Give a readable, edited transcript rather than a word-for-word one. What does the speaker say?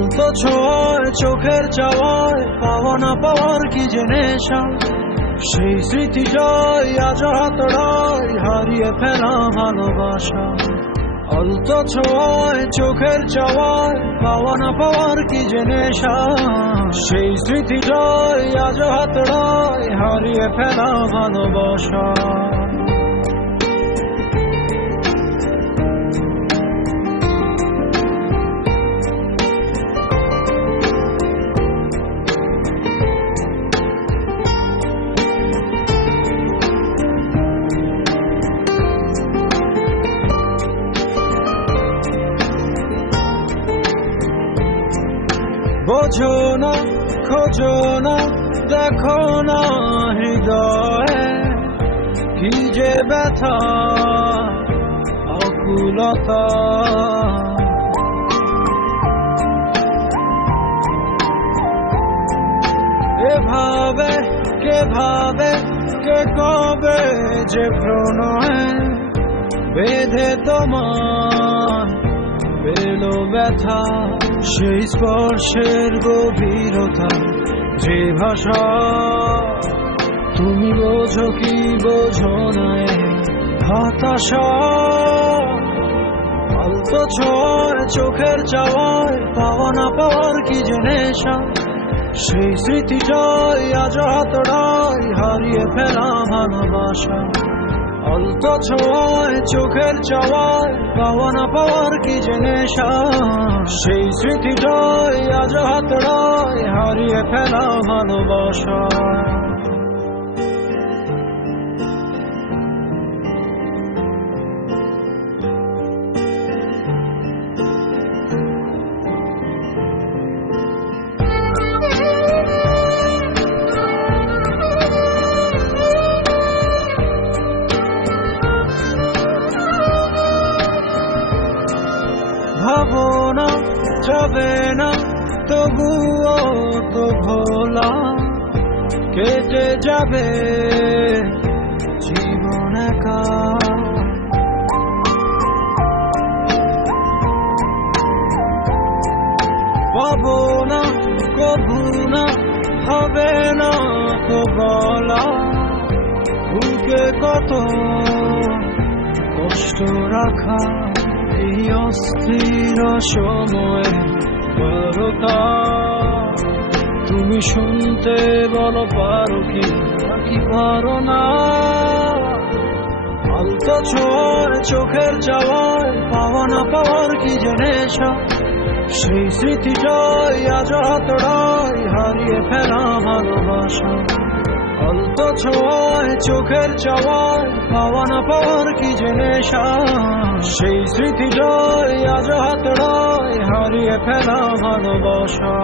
আলতো ছোঁয়ায় চোখের চাওয়ায় পাওয়া না পাওয়ার কি যে নেশা, সেই স্মৃতিটাই আজ হাতড়ায় হারিয়ে ফেলা ভালোবাসা। আলতো ছোঁয়ায় চোখের চাওয়ায় পাওয়া না পাওয়ার কি যে নেশা, সেই স্মৃতিটাই আজ হাতড়ায় হারিয়ে ফেলা ভালোবাসা। বোঝো না, খোঁজো না, দেখো না হৃদয়ে কি যে ব্যথা আকুলতা। এভাবে কে ভাবে কে কবে যে প্রণয়ে বেঁধে তোমার পেলো ব্যথা, সেই স্পর্শের গভীরতা যে ভাষা তুমি বোঝো কি বোঝো না হতাশা। আলতো ছোঁয়ায় চোখের চাওয়ায় পাওয়া না পাওয়ার কি যে নেশা, সেই স্মৃতিটাই আজ হাতড়ায় হারিয়ে ফেলা ভালোবাসা। আলতো ছোঁয়ায় চোখের চাওয়ায় পাওয়া না পাওয়ার কি যে নেশা, সেই স্মৃতিটাই আজ হাতড়ায় হারিয়ে ফেলা ভালোবাসা। ভাবনা যাবে না তবুও তো ভোলা, কেটে যাবে জীবন একা। পাবো না কবু না, হবে না তো বলা, বুকে কত কষ্ট রাখা এই অস্থির সময়ে বারতা। তুমি শুনতে বলো পারো কি নাকি পারো না, আলতো ছোঁয়ায় চোখের চাওয়ায় পাওয়া না পাওয়ার কি যে নেশা, সেই স্মৃতিটাই আজ হাতড়ায় হারিয়ে ফেলা ভালোবাসা। আলতো ছোঁয়ায় চোখের চাওয়ায় পাওয়া না পাওয়ার কি যে নেশা, সেই স্মৃতিটাই আজ হাতড়ায় হারিয়ে ফেলা ভালোবাসা।